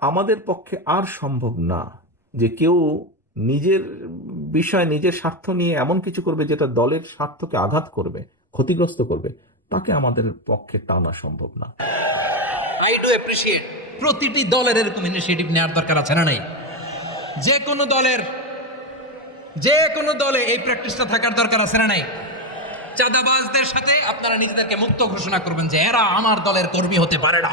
আমাদের পক্ষে আর সম্ভব না যে কেউ নিজের বিষয়, নিজের স্বার্থ নিয়ে এমন কিছু করবে যেটা দলের স্বার্থকে আঘাত করবে, ক্ষতিগ্রস্ত করবে। তাকে আমাদের পক্ষে টানা সম্ভব না। আই ডু অ্যাপ্রিসিয়েট প্রতিটি দলের এরকম ইনিশিয়েটিভ নেওয়ার দরকার আছে না নাই? যে কোনো দলের, যে কোনো দলে এই প্র্যাকটিসটা থাকার দরকার আছে না নাই? চাঁদাবাজদের সাথে আপনারা নিজেদেরকে মুক্ত ঘোষণা করবেন যে এরা আমার দলের কর্মী হতে পারে না।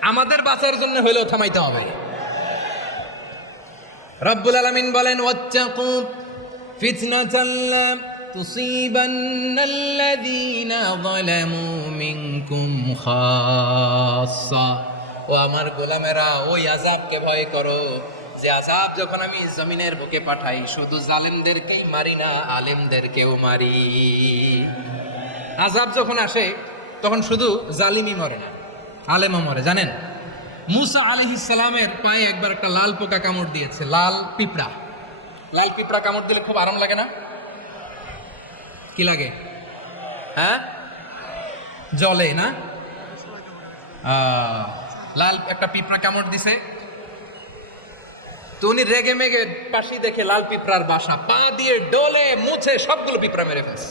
আমাদের বাঁচার জন্য হলেও থামাইতে হবে। রব্বুল আলামিন বলেন ও আমার গোলামেরা, ওই আযাবকে ভয় করো, যে আযাব যখন আমি জমিনের বুকে পাঠাই, শুধু জালেমদেরকেই মারি না, আলেমদেরকেও মারি। আযাব যখন আসে, তখন শুধু জালিমই মরে না। আলেমও মরে জানেন? মুসা আলহিসালামের পায়ে একবার একটা লাল পোকা কামড় দিয়েছে, লাল পিঁপড়া। লাল পিঁপড়া কামড় দিলে খুব আরাম লাগে না? কি লাগে? হ্যাঁ? জলে, না? লাল একটা পিঁপড়া কামড় দিছে। তো উনি রেগে মেগে পাশি দেখে লাল পিঁপড়ার বাসা, পা দিয়ে ডলে, মুছে সবগুলো পিঁপড়া মেরে ফেলছে।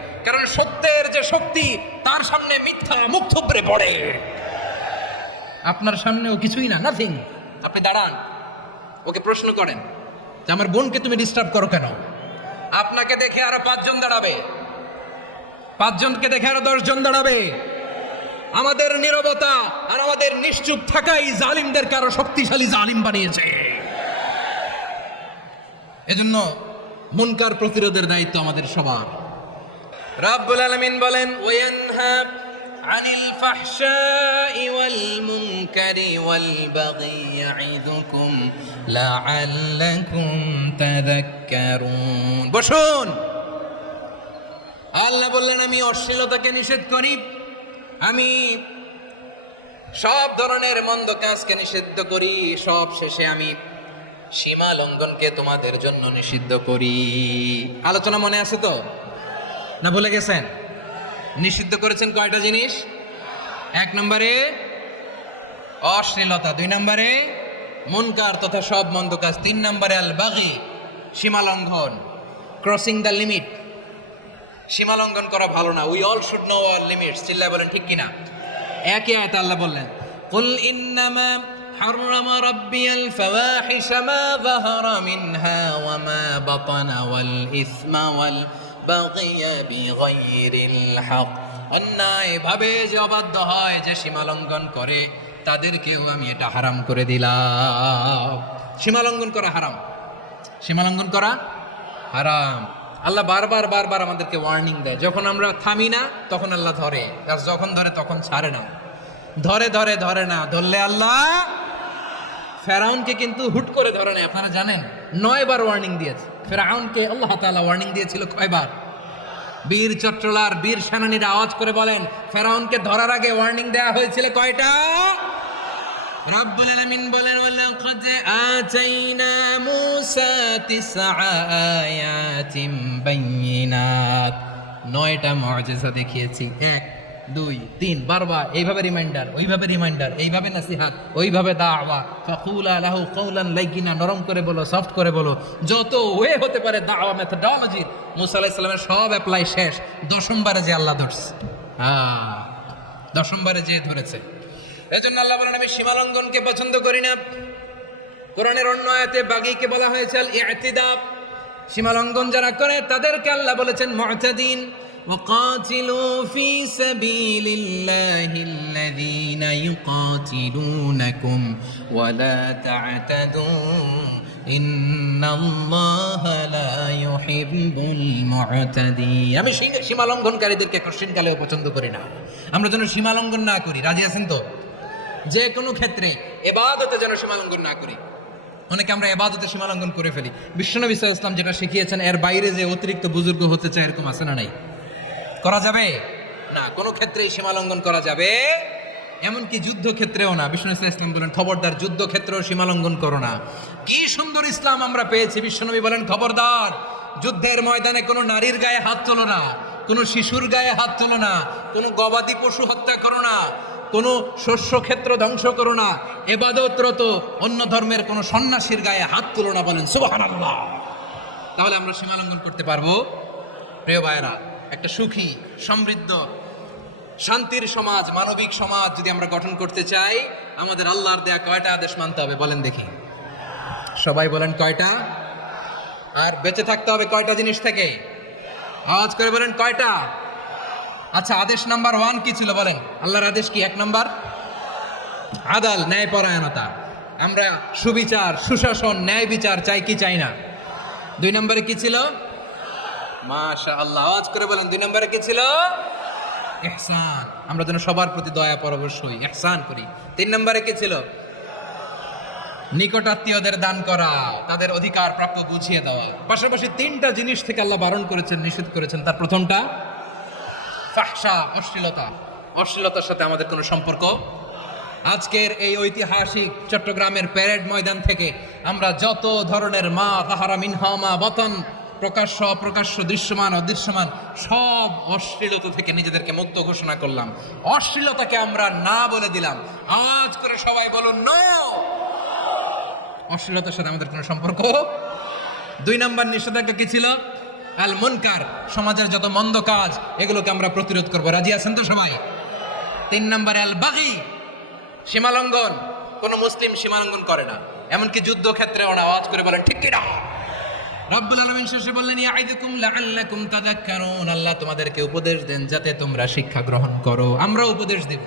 কারণ সত্যের যে শক্তি তার সামনে মিথ্যা মুখ থুবড়ে পড়ে। আপনার সামনেও কিছুই না নাথিং আপনি দাঁড়ান ওকে প্রশ্ন করেন যে আমার বোনকে তুমি ডিস্টার্ব করো কেন? আপনাকে দেখে আরও পাঁচজন দাঁড়াবে। পাঁচজনকে দেখে আরও দশজন দাঁড়াবে। আমাদের নীরবতা আর আমাদের নিশ্চুপ থাকাই জালিমদেরকে আরও শক্তিশালী জালিম বানিয়েছে। এজন্য মুনকার প্রতিরোধের দায়িত্ব আমাদের সবার। রাব্বুল আলামিন বলেন ওয়ানহা আনিল ফাহশাই ওয়াল মুনকারি ওয়াল বাগি ইয়াইদুকুম লাআল্লাকুম তাযাক্কারুন। বসুন। আল্লাহ বললেন আমি অশ্লীলতাকে নিষেধ করি। আমি সব ধরনের মন্দ কাজকে নিষিদ্ধ করি। সব শেষে আমি সীমা লঙ্ঘনকে তোমাদের জন্য নিষিদ্ধ করি। আলোচনা মনে আছে তো? না ভুলে গেছেন নিষিদ্ধ করেছেন কয়টা জিনিস এক নম্বরে অশ্লীলতা দুই নম্বরে মনকার তথা সব মন্দ কাজ তিন নম্বরে আল বাগি সীমা লঙ্ঘন ক্রসিং দ্য লিমিট সীমা লঙ্ঘন করা ভালো না we all should know our limits চিল্লায় বলেন ঠিক কিনা একই আয়াত আল্লাহ বললেন কুল ইন্নামা حرم ربي الفواحش ما ظهر منها وما بطن والإثم والبغي বাগিয়া বিগাইরিল হক। অন্যায়ভাবে যে অবাধ্য হয়, যে সীমালঙ্ঘন করে, তাদেরকেও আমি এটা হারাম করে দিলাম। সীমালঙ্ঘন করা হারাম। সীমালঙ্ঘন করা হারাম। আল্লাহ বারবার বারবার আমাদেরকে ওয়ার্নিং দেয়। যখন আমরা থামি না, তখন আল্লাহ ধরে। আর যখন ধরে, তখন ছাড়ে না। ধরে ধরে ধরে না। ধরলে আল্লাহ ফেরাউনকে কিন্তু হুট করে ধরে নেয়। আপনারা জানেন, নয়বার ওয়ার্নিং দিয়েছে। ফেরাউনকে আল্লাহ তাআলা ওয়ার্নিং দিয়েছিল কয়বার? বীর চট্টলার বীর সেনানীরা আওয়াজ করে বলেন, ফেরাউনকে ধরার আগে ওয়ার্নিং দেওয়া হয়েছিল কয়টা? বলেন নয়টা মুআজিজা দেখিয়েছি। এক দুই, তিন, বারবার, এইভাবে রিমাইন্ডার ওইভাবে রিমাইন্ডার এইভাবে নাসিহাত ওইভাবে দাওয়া। ফাকুলা লাহু কওলান লাইকিনা, নরম করে বলো সফট করে বলো। যত ওয়ে হতে পারে দাওয়া মেথডোলজি মুসা আলাইহিস সালামের সব অ্যাপ্লাই শেষ। দশমবারে যে আল্লাহ ধরছে। হ্যাঁ দশমবারে যে ধরেছে। এজন্য আল্লাহ বলেন, আমি সীমালঙ্ঘনকে পছন্দ করি না। কোরআনের অন্য আয়াতে বাগিকে বলা হয়েছে আল ইতিদাব সীমালঙ্ঘন যারা করে, তাদেরকে আল্লাহ বলেছেন, মুতাদিন। وقاتلوا في سبيل الله الذين يقاتلونكم ولا تعتدوا إن الله لا يحب المعتدين. আমি সীমা লঙ্ঘনকারীদেরকে কোশ্চেনকালেও পছন্দ করি না। আমরা যেন সীমা লঙ্ঘন না করি। রাজি আছেন তো? যে কোনো ক্ষেত্রে এবাদতে যেন সীমা লঙ্ঘন না করি। অনেকে আমরা এবাদতে সীমা লঙ্ঘন করে ফেলি। বিশ্বনবী ইসলাম যেটা শিখিয়েছেন, এর বাইরে যে অতিরিক্ত বুজুর্গ হতে চায় এরকম আছে না নাই? করা যাবে? না, কোনো ক্ষেত্রেই সীমা লঙ্ঘন করা যাবে। এমনকি যুদ্ধ ক্ষেত্রেও না। বিষ্ণু ইসলাম বলেন, খবরদার যুদ্ধ ক্ষেত্রেও সীমা লঙ্ঘন করো না। কি সুন্দর ইসলাম আমরা পেয়েছি, বিশ্বনবী বলেন, খবরদার, যুদ্ধের ময়দানে কোনো নারীর গায়ে হাত তোলো না, কোনো শিশুর গায়ে হাত তোলো না, কোনো গবাদি পশু হত্যা করো না, কোনো শস্য ক্ষেত্র ধ্বংস করো না, এবাদতরত অন্য ধর্মের কোনো সন্ন্যাসীর গায়ে হাত তুলো না বলেন আল্লাহ তাহলে আমরা সীমালঙ্ঘন করতে পারব? প্রিয় ভাইরা একটা সুখী, সমৃদ্ধ, শান্তির সমাজ, মানবিক সমাজ যদি আমরা গঠন করতে চাই, আমাদের আল্লাহর দেয়া কয়টা আদেশ মানতে হবে বলেন দেখি। সবাই বলেন কয়টা? আর বেঁচে থাকতে হবে কয়টা জিনিস থেকে? আওয়াজ করে বলেন কয়টা? আচ্ছা আদেশ নাম্বার ওয়ান কি ছিল বলেন? আল্লাহর আদেশ কি এক নাম্বার? আদাল ন্যায় ন্যায়পরায়ণতা। আমরা সুবিচার, সুশাসন, ন্যায় বিচার চাই কি চাই না? দুই নম্বরে কি ছিল? মাশা আল্লাহ আওয়াজ করে বলেন, দুই নম্বরে কি ছিল? ইহসান। আমরা যেন সবার প্রতি দয়া পরবশ হই। ইহসান করি। তিন নম্বরে কি ছিল? নিকটাত্মীয়দের দান করা, তাদের অধিকার প্রাপ্য বুঝিয়ে দেওয়া। পাশাপাশি তিনটা জিনিস থেকে আল্লাহ বারণ করেছেন, নিষেধ করেছেন। তার প্রথমটা অশ্লীলতা। অশ্লীলতার সাথে আমাদের কোনো সম্পর্ক আজকের এই ঐতিহাসিক চট্টগ্রামের প্যারেড ময়দান থেকে আমরা যত ধরনের মা তাহারা মিনহা মা বতন প্রকাশ্য, অপ্রকাশ্য, দৃশ্যমান, অদৃশ্যমান, সব অশ্লীলতা থেকে নিজেদেরকে মুক্ত ঘোষণা করলাম। অশ্লীলতাকে আমরা না বলে দিলাম। আওয়াজ করে সবাই বলুন নো অশ্লীলতার সাথে আমাদের কোনো সম্পর্ক? দুই নম্বর নিষেধাজ্ঞা কি ছিল? আল মুনকার, সমাজের যত মন্দ কাজ, এগুলোকে আমরা প্রতিরোধ করব। রাজি আছেন তো সবাই? তিন নম্বরে আল বাগি, সীমালঙ্ঘন। কোন মুসলিম সীমালঙ্ঘন করে না। এমনকি যুদ্ধক্ষেত্রে ওরা আওয়াজ করে বলেন, ঠিক কিনা? রব্বুল আলামিন শেষে বললেন ইয়াইদুকুম লাআল্লাকুম তাযাক্কারুন আল্লাহ তোমাদেরকে উপদেশ দেন যাতে তোমরা শিক্ষা গ্রহণ করো। আমরা উপদেশ দেব।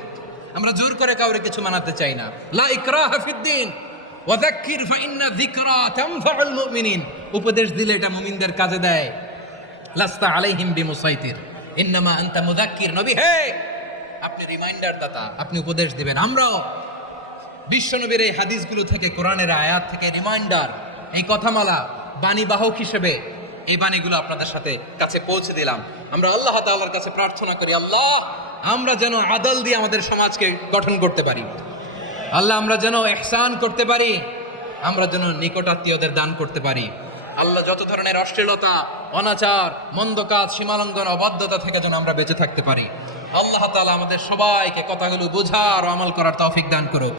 আমরা জোর করে কাউরে কিছু মানাতে চাই না। লা ইকরাহা ফিদ্দিন ওয়াযাক্কির ফাইন্না যিকরা তানফাউল মুমিনিন। উপদেশ দিলে এটা মুমিনদের কাজে দেয়। লাস্তা আলাইহিম বিমুসাইতির। ইন্নামা আনতা মুযাক্কির নবী। হে! আপনি রিমাইন্ডার দাতা। আপনি উপদেশ দিবেন। আমরাও বিশ্বনবীর এই হাদিসগুলো থেকে, কোরআনের আয়াত থেকে রিমাইন্ডার। এই কথামালা বাণী বাহক হিসেবে এই বাণীগুলো আপনাদের সাথে কাছে পৌঁছে দিলাম। আমরা আল্লাহ তাআলার কাছে প্রার্থনা করি, আল্লাহ, আমরা যেন আদল দিয়ে আমাদের সমাজকে গঠন করতে পারি। আল্লাহ, আমরা যেন এহসান করতে পারি, আমরা যেন নিকটাত্মীয়দের দান করতে পারি। আল্লাহ, যত ধরনের অশ্লীলতা, অনাচার, মন্দ কাজ, সীমালঙ্ঘন, অবাধ্যতা থেকে যেন আমরা বেঁচে থাকতে পারি। আল্লাহ তালা আমাদের সবাইকে কথাগুলো বোঝার আমল করার তৌফিক দান করুক।